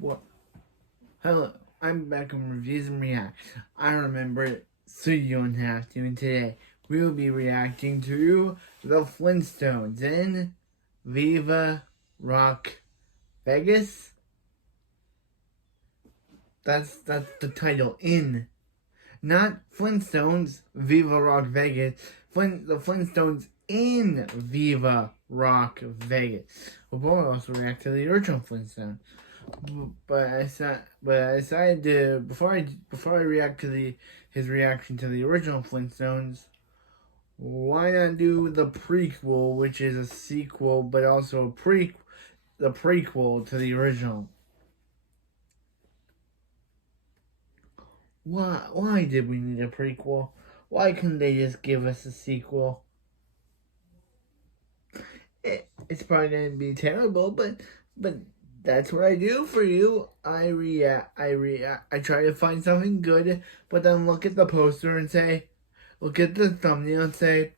What? Hello, I'm back on Reviews and React. I remember it, so you don't have to. And today, we will be reacting to the Flintstones in Viva Rock Vegas. That's the title, in. Not Flintstones, Viva Rock Vegas. The Flintstones in Viva Rock Vegas. We'll also react to the original Flintstone. But I decided to, before I react to his reaction to the original Flintstones, why not do the prequel, which is a sequel but also the prequel to the original. Why did we need a prequel? Why couldn't they just give us a sequel? It's probably gonna be terrible, but that's what I do for you. I try to find something good, but then look at the poster and say, look at the thumbnail and say,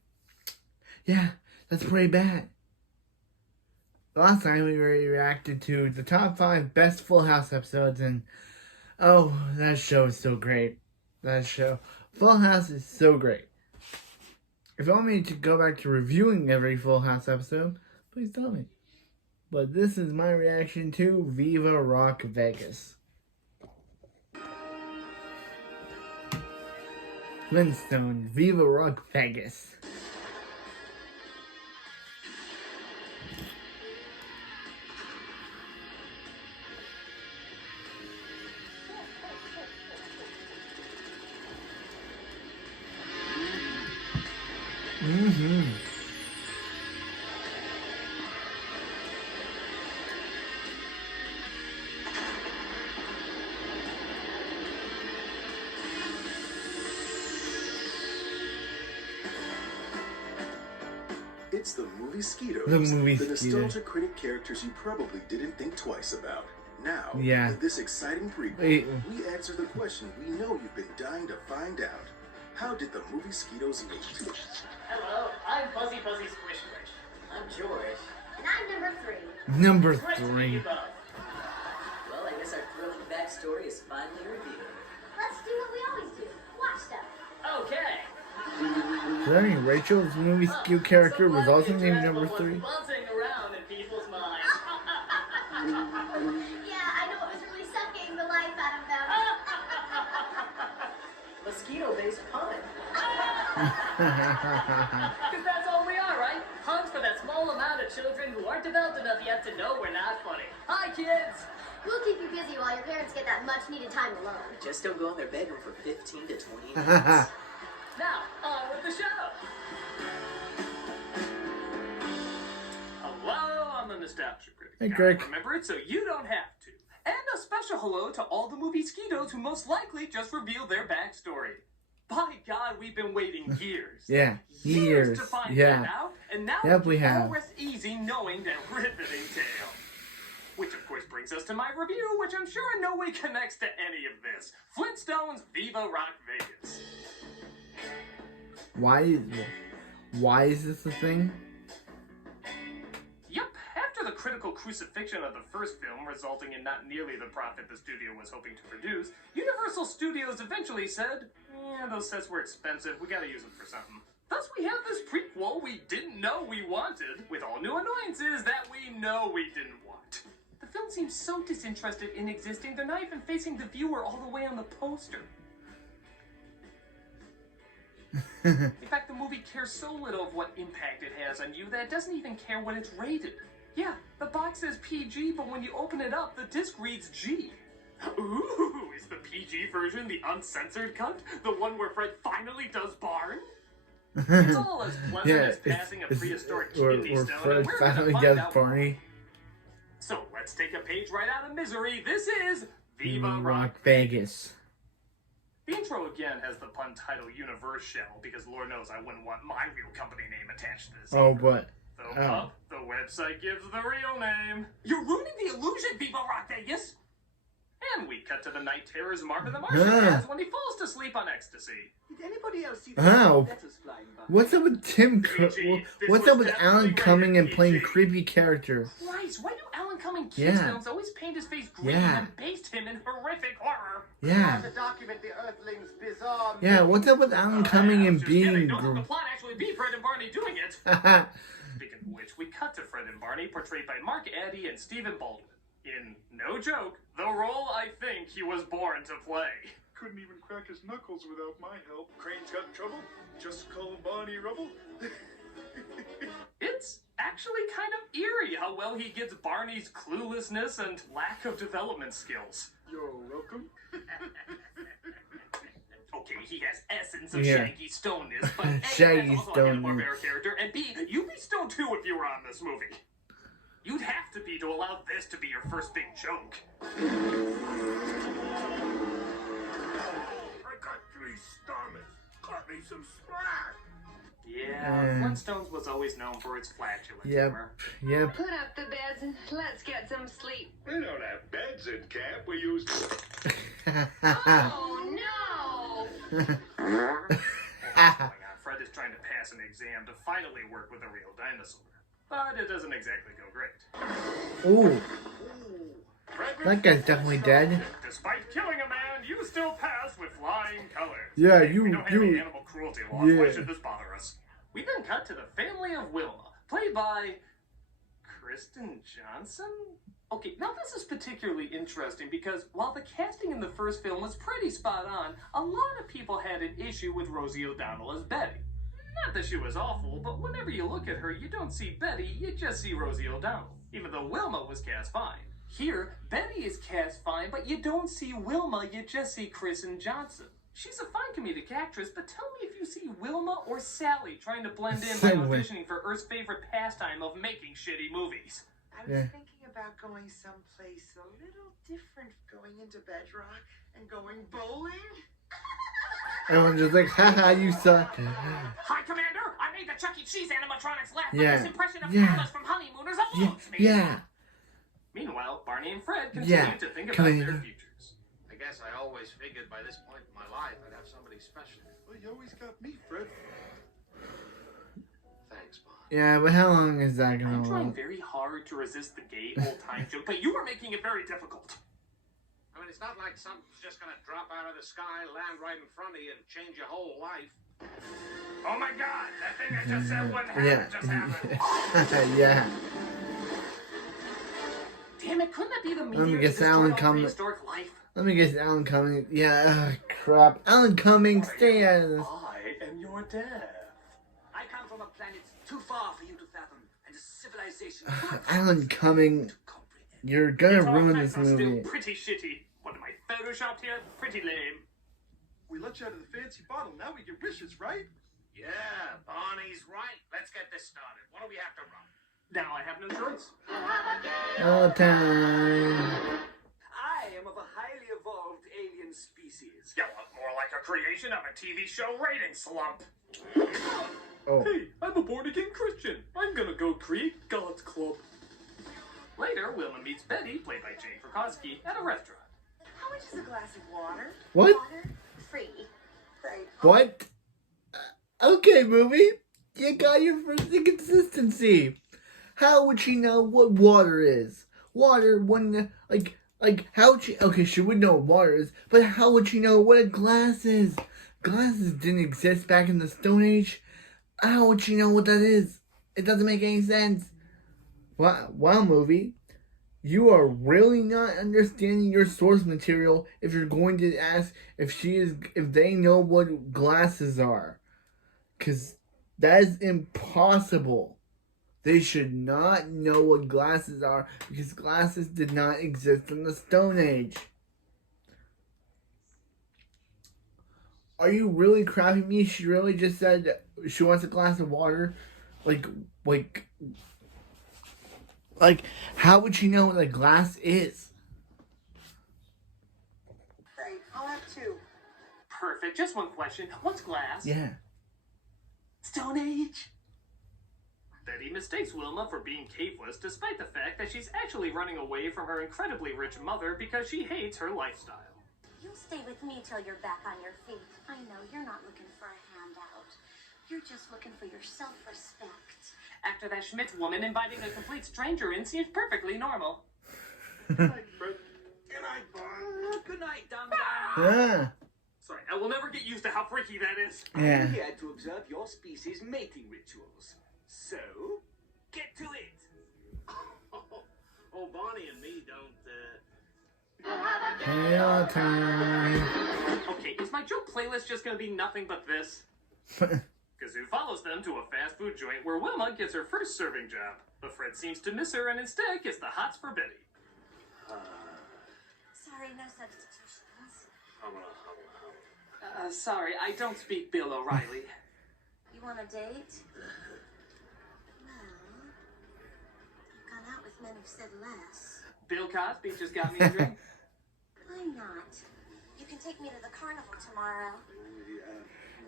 yeah, that's pretty bad. Last time we reacted to the top 5 best Full House episodes, and oh, that show is so great. Full House is so great. If you want me to go back to reviewing every Full House episode, please tell me. But this is my reaction to Viva Rock Vegas. Flintstones, Viva Rock Vegas. It's the movie Skeetos, the nostalgia critic characters you probably didn't think twice about. Now, yeah. in this exciting prequel, we answer the question we know you've been dying to find out. How did the movie Skeetos meet? Hello, I'm Fuzzy Fuzzy Squish Squish. I'm George. And I'm number 3. Number Great to meet 3. you both. Well, I guess our thrilling backstory is finally revealed. Let's do what we always do. Watch stuff. Okay. Learning Rachel's movie Skew character was also named number 3. Buzzing around in people's minds. Yeah, I know it was really sucking the life out of them. Mosquito-based pun. Because that's all we are, right? Puns for that small amount of children who aren't developed enough yet to know we're not funny. Hi, kids! We'll keep you busy while your parents get that much-needed time alone. Just don't go in their bedroom for 15 to 20 minutes. Now, on with the show! Hello, I'm the Nostalgia Critic. Hey, Greg. Remember it so you don't have to. And a special hello to all the movie Skeetos who most likely just revealed their backstory. By God, we've been waiting years. Yeah, years. To find Yeah. that out, and now We have. all rest easy knowing that riveting tale. Which of course brings us to my review, which I'm sure in no way connects to any of this. Flintstones Viva Rock Vegas. Why is this a thing? Yep, after the critical crucifixion of the first film, resulting in not nearly the profit the studio was hoping to produce, Universal Studios eventually said, those sets were expensive, we gotta use them for something. Thus we have this prequel we didn't know we wanted, with all new annoyances that we know we didn't want. The film seems so disinterested in existing, they're not even facing the viewer all the way on the poster. In fact, the movie cares so little of what impact it has on you that it doesn't even care what it's rated. Yeah, the box says PG, but when you open it up, the disc reads G. Ooh, is the PG version the uncensored cut? The one where Fred finally does barn? It's all as pleasant as passing a prehistoric kidney stone, and we're gonna find out why. So let's take a page right out of misery. This is Viva Rock Vegas. The intro again has the pun title Universe Shell, because Lord knows I wouldn't want my real company name attached to this. Oh, but... Though up, the website gives the real name. You're ruining the illusion, Viva Rock Vegas! And we cut cut to the night terrors Marvin the Martian has when he falls to sleep on ecstasy. Did anybody else see the Oh. letters flying by? What's up with PG. What's This up was with Alan definitely Cumming and rated playing PG. creepy characters? Christ, why do Alan Cumming kids Yeah. films always paint his face green Yeah. and baste him in horrific horror? Yeah. To document the Earthlings' bizarre. Yeah, what's up with Alan Cumming and Just kidding. being Don't let the plot actually be Fred and Barney doing it. Speaking of which, we cut to Fred and Barney, portrayed by Mark Addy and Stephen Baldwin. In, no joke, the role I think he was born to play. Couldn't even crack his knuckles without my help. Crane's got in trouble? Just call Barney Rubble? It's actually kind of eerie how well he gets Barney's cluelessness and lack of development skills. You're welcome. Okay, he has essence of Yeah. Shaggy Stoneness, but A, Shaggy that's also a Hanna-Barbera character, and B, you'd be stoned too if you were on this movie. You'd have to be to allow this to be your first big joke. I got 3 stomachs. Cut me some slack. Yeah, Flintstones was always known for its flatulent Yep. humor. Yep. Put up the beds and let's get some sleep. We don't have beds in camp. We use... Oh no! What's going on? Fred is trying to pass an exam to finally work with a real dinosaur. But it doesn't exactly go great. Ooh, that guy's definitely dead. Despite killing a man, you still pass with flying colors. Yeah, Hey, we don't have any you. animal cruelty laws. Why Yeah. should this bother us? We then cut to the family of Wilma, played by Kristen Johnson? Okay, now this is particularly interesting because while the casting in the first film was pretty spot on, a lot of people had an issue with Rosie O'Donnell as Betty. Not that she was awful, but whenever you look at her, you don't see Betty, you just see Rosie O'Donnell. Even though Wilma was cast fine. Here, Betty is cast fine, but you don't see Wilma, you just see Kristen Johnson. She's a fine comedic actress, but tell me if you see Wilma or Sally trying to blend in by auditioning for Earth's favorite pastime of making shitty movies. I was Yeah. thinking about going someplace a little different, going into Bedrock and going bowling. Everyone's just like, haha, you suck. Hi, Commander! I made the Chuck E. Cheese animatronics laugh, Yeah. but this impression of Yeah. Alice from Honeymooners Yeah, alarms me. yeah. Meanwhile, Barney and Fred continue Yeah. to think about Commander. their futures. I guess I always figured by this point in my life I'd have somebody special. Well, you always got me, Fred. Thanks, Bob. Yeah, but how long is that I'm gonna trying last? very hard to resist the gay old-time joke, but you are making it very difficult. I mean, it's not like something's just gonna drop out of the sky, land right in front of you, and change your whole life. Oh my god, that thing I just said wouldn't happen Yeah. just happened. Yeah. Damn it, couldn't that be the me meteor guess that Alan destroyed all Cumming- prehistoric life? Let me guess, Alan Cumming. Yeah, crap. Alan Cumming, stay out of this. I am your dad. I come from a planet too far for you to fathom, and a civilization Alan Cumming, to comprehend. you're gonna Guess our ruin effects this are movie. Still pretty shitty. What am I photoshopped here? Pretty lame. We let you out of the fancy bottle. Now we get wishes, right? Yeah, Barney's right. Let's get this started. What do we have to run? Now I have no choice. All the time. I am of a highly evolved alien species. You look more like a creation of a TV show rating slump. Oh. Hey, I'm a born-again Christian. I'm gonna go create God's Club. Later, Wilma meets Betty, played by Jane Krakowski, at a restaurant. How much is a glass of water? What? Water free. Great. What? Okay, movie. You got your first inconsistency. How would she know what water is? Water wouldn't, how would she, okay, she would know what water is, but how would she know what a glass is? Glasses didn't exist back in the Stone Age. How would she know what that is? It doesn't make any sense. Wow, movie. You are really not understanding your source material if you're going to ask if they know what glasses are. Because that is impossible. They should not know what glasses are because glasses did not exist in the Stone Age. Are you really crapping me? She really just said she wants a glass of water? Like, how would she know what a glass is? Great. I'll have 2. Perfect. Just one question. What's glass? Yeah. Stone Age? Betty mistakes Wilma for being caveless despite the fact that she's actually running away from her incredibly rich mother because she hates her lifestyle. You'll stay with me till you're back on your feet. I know you're not looking for a handout. You're just looking for your self-respect. After that Schmidt woman, inviting a complete stranger in seems perfectly normal. Good night, Fred. Good night, Barn. Good night, Dum Ah, Sorry, I will never get used to how freaky that is. yeah. I'm here to observe your species' mating rituals. So, get to it. Oh, Bonnie and me don't, Hail time. Okay, is my joke playlist just gonna be nothing but this? Kazoo follows them to a fast food joint where Wilma gets her first serving job, but Fred seems to miss her and instead gets the hots for Betty. Sorry, no substitutions. Sorry, I don't speak Bill O'Reilly. You want a date? Well, I've gone out with men who've said less. Bill Cosby just got me a drink. Why not? You can take me to the carnival tomorrow.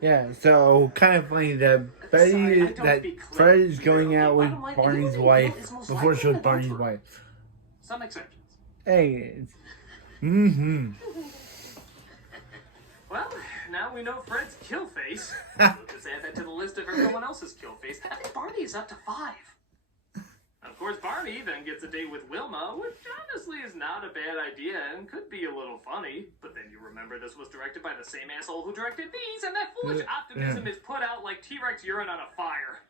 Yeah, so kind of funny that Betty, Sorry, I don't that speak clear. Fred is going out with Bottom line, Barney's anyone wife is most before she was likely an Barney's adulterer. wife. Some exceptions. Hey, it's, mm-hmm. Well, now we know Fred's kill face. We'll just add that to the list of everyone else's kill face. I think Barney's up to 5. Of course, Barney then gets a date with Wilma, which honestly is not a bad idea and could be a little funny. But then you remember this was directed by the same asshole who directed these, and that foolish optimism is put out like T-Rex urine on a fire.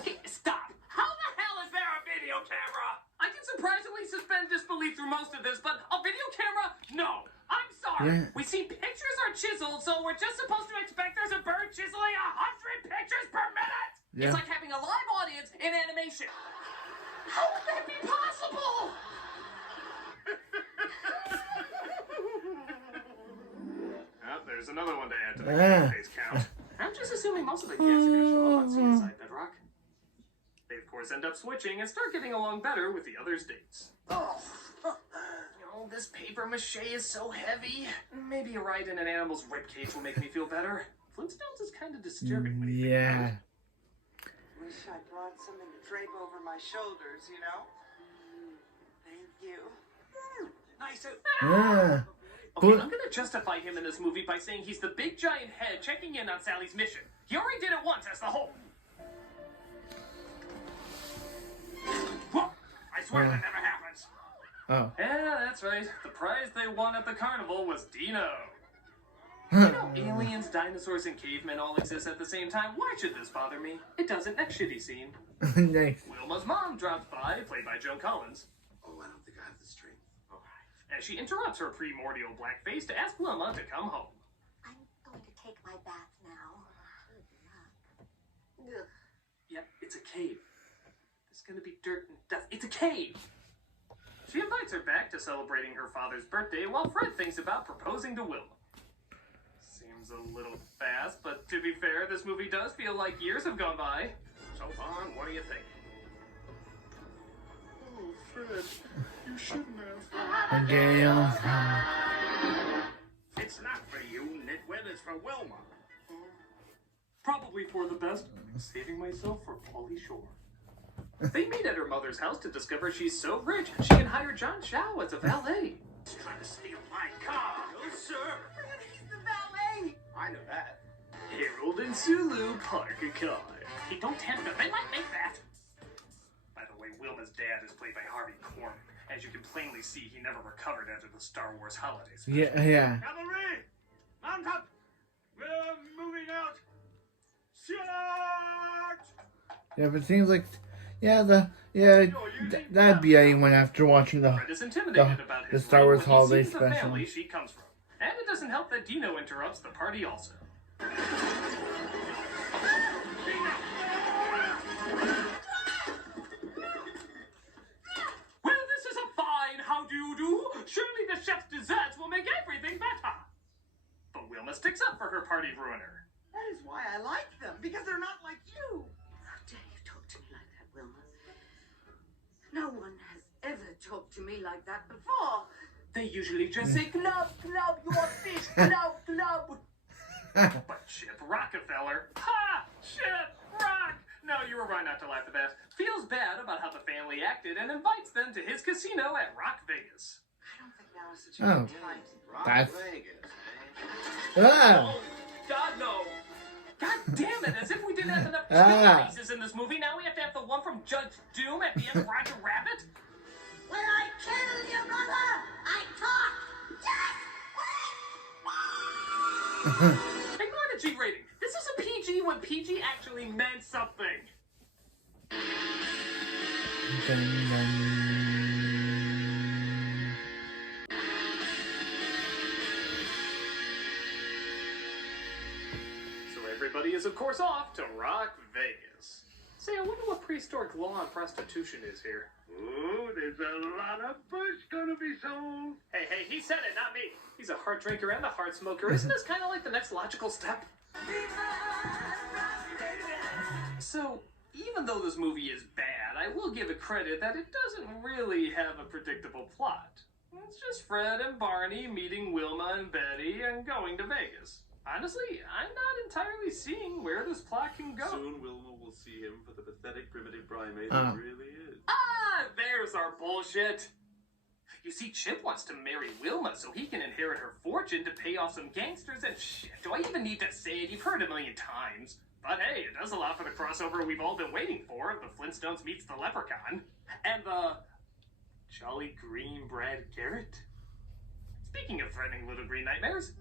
Okay, stop. How the hell is there a video camera? I can surprisingly suspend disbelief through most of this, but a video camera? No. I'm sorry. Yeah. We see pictures are chiseled, so we're just supposed to expect there's a bird chiseling 100 pictures per minute. Yeah. It's like having a live audience in animation. How would that be possible? Oh, there's another one to add to the face count. I'm just assuming most of the guests are going to show up on Suicide Bedrock. They, of course, end up switching and start getting along better with the others' dates. Oh, this paper mache is so heavy. Maybe a ride in an animal's ribcage will make me feel better. Flintstones is kind of disturbing when you think about it. Wish I brought something to drape over my shoulders, you know? Thank you. Nice out. Yeah. Okay, I'm gonna justify him in this movie by saying he's the big giant head checking in on Sally's mission. He already did it once as the whole. Whoa! I swear that never happens. Oh. Yeah, that's right. The prize they won at the carnival was Dino. You know, aliens, dinosaurs, and cavemen all exist at the same time. Why should this bother me? It doesn't. Next shitty scene. Nice. Wilma's mom drops by, played by Joan Collins, Oh, I don't think I have the strength. as she interrupts her primordial blackface to ask Wilma to come home. I'm going to take my bath now. Good luck. Yep, it's a cave. There's gonna be dirt and dust. It's a cave! She invites her back to celebrating her father's birthday while Fred thinks about proposing to Wilma. Seems a little fast, but to be fair, this movie does feel like years have gone by. So, Vaughn, what do you think? Oh, Fred, you shouldn't have. Okay, It's not for you, Nitwit. It's for Wilma. Probably for the best. Saving myself for Pauly Shore. They meet at her mother's house to discover she's so rich she can hire John Chow as a valet. He's trying to steal my car. No, sir. He's the valet! I know that. Harold and Sulu park a car. Hey, don't tempt them. They might make that. By the way, Wilma's dad is played by Harvey Korman. As you can plainly see, he never recovered after the Star Wars holiday special. yeah. Cavalry, mount up. We're moving out. Charge! Yeah, but it seems like, that'd be anyone after watching Fred is intimidated about the his Star ring Wars when he holiday sees the special. family she comes from. And it doesn't help that Dino interrupts the party also. Well, this is a fine how do you do. Surely the chef's desserts will make everything better. But Wilma sticks up for her party ruiner. That is why I like them, because they're not like you. How dare you talk to me like that, Wilma? No one has ever talked to me like that before. They usually just say, "Club, club, you are fish, club, club." But Chip Rockefeller, ha! Shit, Rock! No, you were right not to laugh at that. Feels bad about how the family acted and invites them to his casino at Rock Vegas. I don't think now is such a Oh. good time. That's... Vegas, Ah! Oh, God, no. God damn it, as if we didn't have enough Ah. faces in this movie, now we have to have the one from Judge Doom at the end of Roger Rabbit? When I kill your brother, I talk. Yes! Ignore the G rating. This is a PG when PG actually meant something. Dun, dun. So everybody is, of course, off to Rock Vegas. Say, I wonder what prehistoric law on prostitution is here. Oh, there's a lot of bush gonna be sold. Hey, he said it, not me. He's a hard drinker and a hard smoker. Isn't this kind of like the next logical step? So, even though this movie is bad, I will give it credit that it doesn't really have a predictable plot. It's just Fred and Barney meeting Wilma and Betty and going to Vegas. Honestly, I'm not entirely seeing where this plot can go. Soon Wilma will see him for the pathetic primitive primate Oh. he really is. Ah, there's our bullshit. You see, Chip wants to marry Wilma so he can inherit her fortune to pay off some gangsters and shit. Do I even need to say it? You've heard it a million times. But hey, it does allow for the crossover we've all been waiting for. The Flintstones meets the Leprechaun. And the Jolly Green Brad Garrett. Speaking of threatening little green nightmares.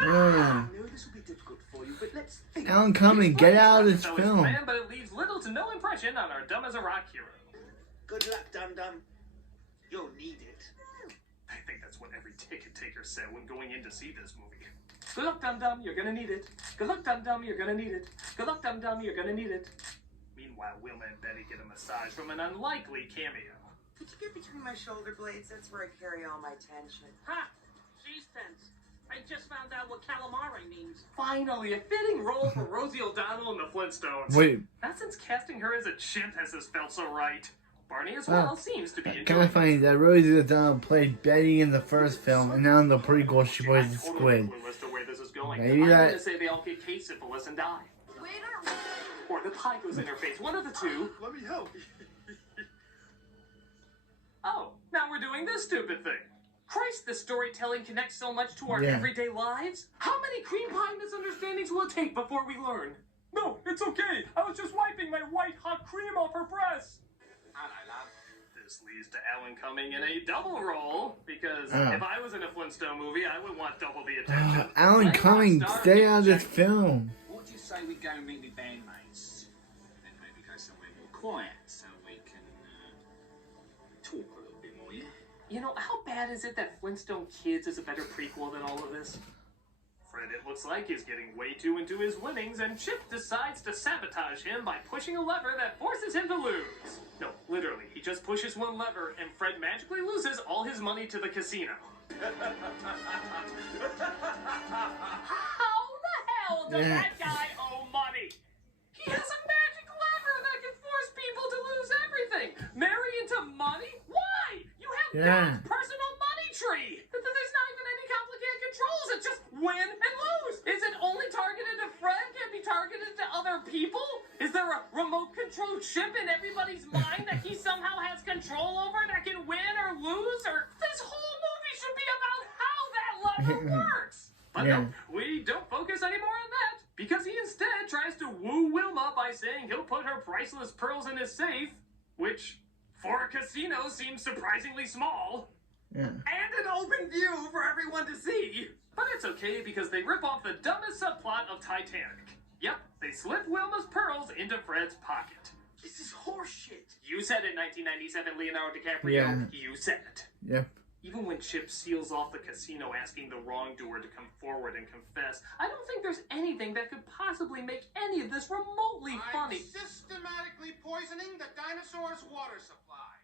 I know this will be difficult for you, but let's think. Alan Cumming, get out of this So it's film. planned, but it leaves little to no impression on our dumb as a rock hero. Good luck, Dum-Dum. You'll need it. I think that's what every ticket taker said when going in to see this movie. Good luck, Dum-Dum, you're gonna need it. Good luck, Dum-Dum, you're gonna need it. Good luck, Dum-Dum, you're gonna need it. Meanwhile, Wilma and Betty get a massage from an unlikely cameo. Could you get between my shoulder blades? That's where I carry all my tension. Ha! She's tense. I just found out what calamari means. Finally, a fitting role for Rosie O'Donnell in the Flintstones. Wait, Not since casting her as a chimp has this felt so right. Barney as well seems to be kind enjoying of funny that Rosie O'Donnell played Betty in the first film, and now in the prequel she plays I'm the totally squid. clueless to where this is going. Maybe I'm that- gonna say they all get case syphilis and die. Waiter! Or the pie goes in her face. One of the two. Let me help. Oh, now we're doing this stupid thing. Christ, the storytelling connects so much to our Yeah. everyday lives. How many cream pie misunderstandings will it take before we learn? No, it's okay. I was just wiping my white hot cream off her breast. Hello, love. This leads to Alan Cumming in a double role, because Oh. if I was in a Flintstone movie, I would want double the attention. Alan Playing Cumming, rock star stay out of this Jack- film. What do you say we go and meet my bandmates? And maybe go somewhere more quiet so we can talk a little bit more, yeah? You know, how bad is it that Flintstone Kids is a better prequel than all of this? Fred, it looks like, is getting way too into his winnings, and Chip decides to sabotage him by pushing a lever that forces him to lose. No, literally, he just pushes one lever, and Fred magically loses all his money to the casino. How the hell does Yeah. that guy owe money? He has a magic lever that can force people to lose everything. Marry into money? Why? You have Yeah. God's personal money tree. There's not even any complicated controls. It's just win and lose. Is it only targeted to Fred? Can it be targeted to other people? Is there a remote control chip in everybody's mind that he somehow has control over that can win or lose? Or this whole movie should be about how that lever works. But Yeah. no, we don't focus anymore on that, because he instead tries to woo Wilma by saying he'll put her priceless pearls in his safe, which, for a casino, seems surprisingly small, Yeah. and an open view for everyone to see. But it's okay, because they rip off the dumbest subplot of Titanic. Yep, they slip Wilma's pearls into Fred's pocket. This is horseshit. You said it, 1997 Leonardo DiCaprio. Yeah. You said it. Yep. Even when Chip seals off the casino asking the wrongdoer to come forward and confess, I don't think there's anything that could possibly make any of this remotely funny. Systematically poisoning the dinosaurs' water supply.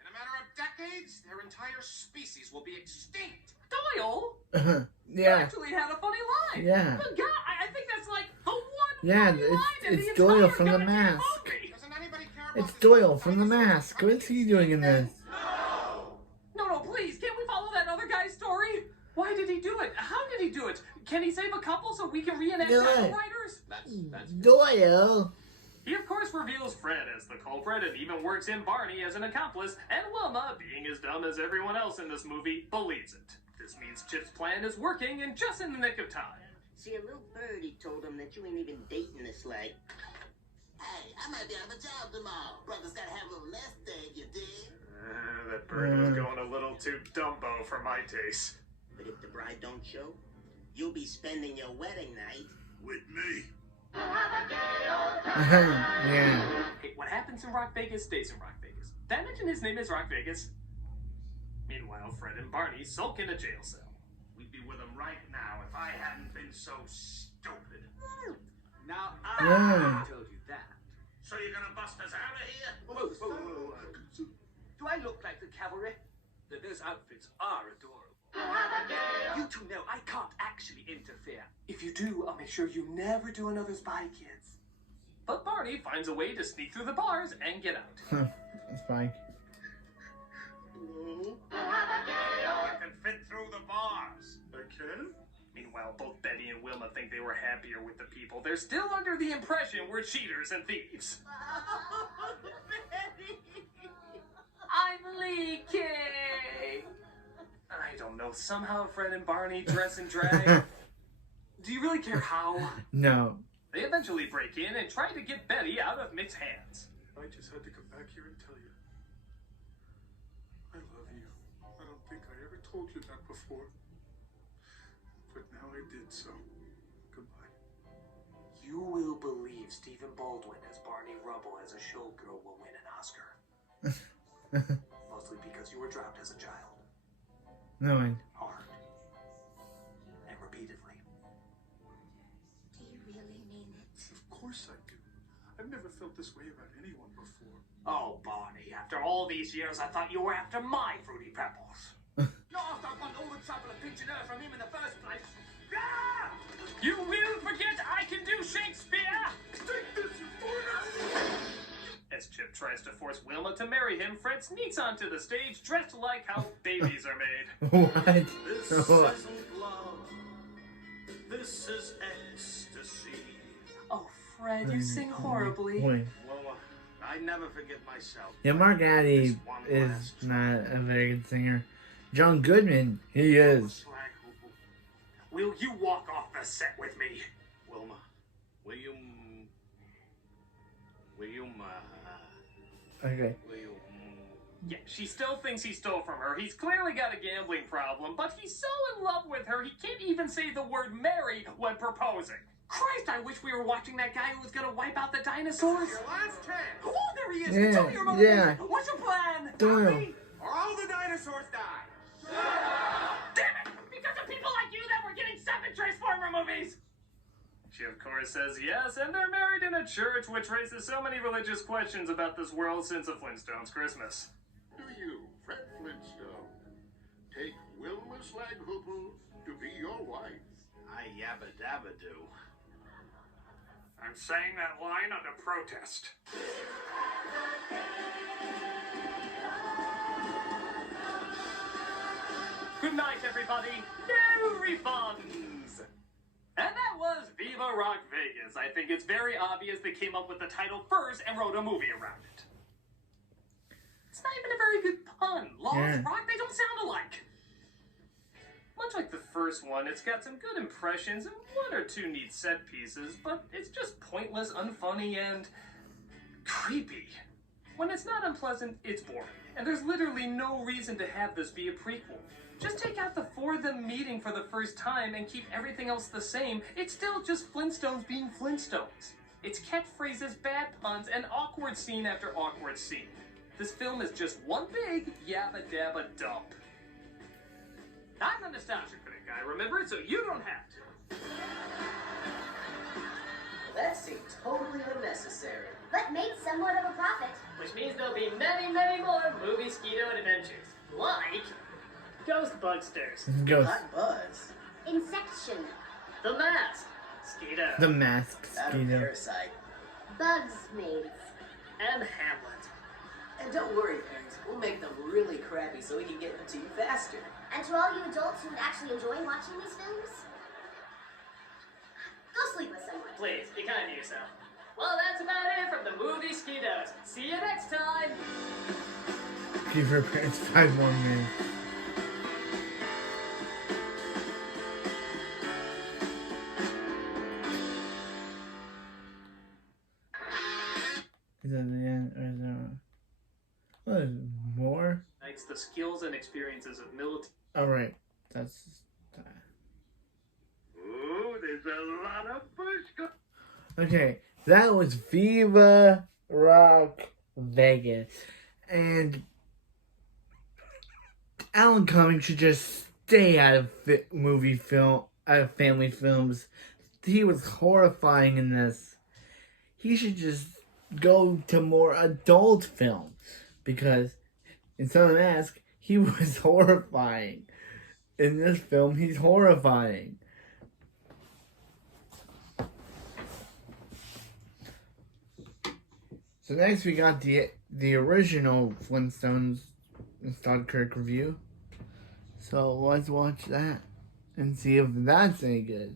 In a matter of decades, their entire species will be extinct. Doyle? You Yeah. actually had a funny line. Yeah. But God, I think that's like the one Yeah, funny line in it's the Doyle entire from The goddamn Mask. movie. Doesn't anybody care about It's the Doyle from The dinosaurs Mask. becoming What's he doing in extinct this? No, please, can't we follow that other guy's story? Why did he do it? How did he do it? Can he save a couple so we can reenact Do Battle it. Riders? That's Doyle. He of course reveals Fred as the culprit and even works in Barney as an accomplice, and Wilma, being as dumb as everyone else in this movie, believes it. This means Chip's plan is working and just in the nick of time. See, a little birdie told him that you ain't even dating this slag. Hey, I might be out of a job tomorrow. Brother's gotta have a little nest egg, you dig? That bird was going a little too Dumbo for my taste. But if the bride don't show, you'll be spending your wedding night With me. Yeah. Hey, what happens in Rock Vegas stays in Rock Vegas. Did I mention his name is Rock Vegas? Meanwhile, Fred and Barney sulk in a jail cell. We'd be with him right now if I hadn't been so stupid. Now Yeah. I told you that. So you're gonna bust us out of here? Whoa, whoa, whoa, whoa. Do I look like the cavalry? Those outfits are adorable. You two know I can't actually interfere. If you do, I'll make sure you never do another Spy Kids. But Barney finds a way to sneak through the bars and get out. That's fine. You can fit through the bars. I can? Meanwhile, both Betty and Wilma think they were happier with the people. They're still under the impression we're cheaters and thieves. I'm leaking! I don't know, somehow Fred and Barney dress and drag. Do you really care how? No. They eventually break in and try to get Betty out of Mick's hands. I just had to come back here and tell you. I love you. I don't think I ever told you that before. But now I did, so goodbye. You will believe Stephen Baldwin as Barney Rubble as a showgirl will win an Oscar. Mostly because you were dropped as a child. No one. Hard. And repeatedly. Do you really mean it? Of course I do. I've never felt this way about anyone before. Oh, Barney, after all these years, I thought you were after my Fruity Pebbles. Not after I've done all the trouble of pinching her from him in the first place. Ah! You will forget I can do Shakespeare! Take this, you foreigners! As Chip tries to force Wilma to marry him, Fred sneaks onto the stage dressed like how babies are made. What? This isn't love. This is ecstasy. Oh, Fred, you sing horribly. Boy. Well, I never forget myself. Yeah, Mark Addy This one is last not a very good singer. John Goodman, he is. Slag, Will you walk off the set with me? Wilma, William, Okay. Yeah, she still thinks he stole from her. He's clearly got a gambling problem, but he's so in love with her, he can't even say the word marry when proposing. Christ, I wish we were watching that guy who was gonna wipe out the dinosaurs. Your last chance. Oh, there he is! Yeah, Tell me your motivation. yeah. What's your plan? Doyle. Tell me. Or all the dinosaurs die. Damn it! Because of people like you that we're getting 7 Transformer movies! She of course says yes, and they're married in a church, which raises so many religious questions about this world since a Flintstones Christmas. Do you, Fred Flintstone, take Wilma Slaghoople to be your wife? I yabba dabba do. I'm saying that line under protest. Good night, everybody. No refunds! And that was Viva Rock Vegas. I think it's very obvious they came up with the title first and wrote a movie around it. It's not even a very good pun. Law and Rock, they don't sound alike. Much like the first one, it's got some good impressions and 1 or 2 neat set pieces, but it's just pointless, unfunny, and creepy. When it's not unpleasant, it's boring. And there's literally no reason to have this be a prequel. Just take out the 4 of them meeting for the first time and keep everything else the same. It's still just Flintstones being Flintstones. It's catchphrases, bad puns, and awkward scene after awkward scene. This film is just one big yabba dabba dump. I'm the nostalgia critic guy, remember? So you don't have to. That seemed totally unnecessary. But made somewhat of a profit. Which means there'll be many, many more movie Skeeto adventures. Like Ghost Bugsters. Ghost. Not Buzz. Insection. The Mask. Skeeto. The Mask. Adam Skeeto. Parasite. Bugs maids. And Hamlet. And don't worry, parents, we'll make them really crappy so we can get them to you faster. And to all you adults who would actually enjoy watching these films, go sleep with someone. Please, be kind to yourself. Well, that's about it from the movie Skidos. See you next time! Give her parents 5 more minutes. Is that the end? Or is there... Oh, there's more? It's the skills and experiences of military. Alright, that's... Oh, there's a lot of bush. Okay, that was Viva Rock Vegas. And Alan Cumming should just stay out of family films. He was horrifying in this. He should just go to more adult films. Because in Son of Mask, he was horrifying. In this film, he's horrifying. So next we got the original Flintstones Star Kirk review. So let's watch that and see if that's any good.